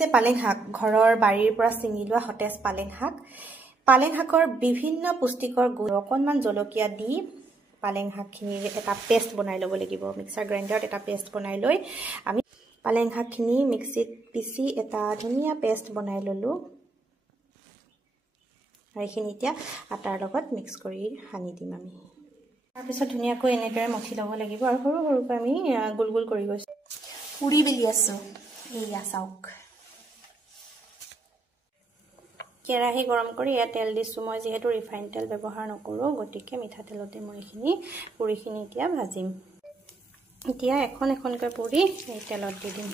হৈছে পালেং শাক ঘৰৰ বাৰীৰ পৰা ছিঙি লোৱা হতেজ পালেং শাক পালেং শাকৰ বিভিন্ন পুষ্টিকৰ গুণ অকণমান জলকীয়া দি পালেং শাকখিনিৰ এটা পেষ্ট বনাই ল'ব লাগিব মিক্সাৰ গ্ৰাইণ্ডাৰত এটা পেষ্ট বনাই লৈ আমি পালেং শাকখিনি মিক্সিত পিচি এটা ধুনীয়া পেষ্ট বনাই ললো আৰু এইখিনি এতিয়া আটাৰ লগত মিক্স কৰি সানি দিম আমি তাৰ পিছত ধুনীয়াকৈ এনেদৰে মঠি ল'ব লাগিব আৰু সৰু সৰুকৈ আমি গোল গোল কৰি গৈছো পুৰি বেলি আছো এইয়া চাওক কেৰাহী গৰম কৰি ইয়াত তেল দিছো মই যেহেতু ৰিফাইন তেল ব্যৱহাৰ নকৰো গতিকে মিঠা তেলতে মই এইখিনি পুৰিখিনি এতিয়া ভাজিম এতিয়া এখন এখনকৈ পুৰি এই তেলত দি দিম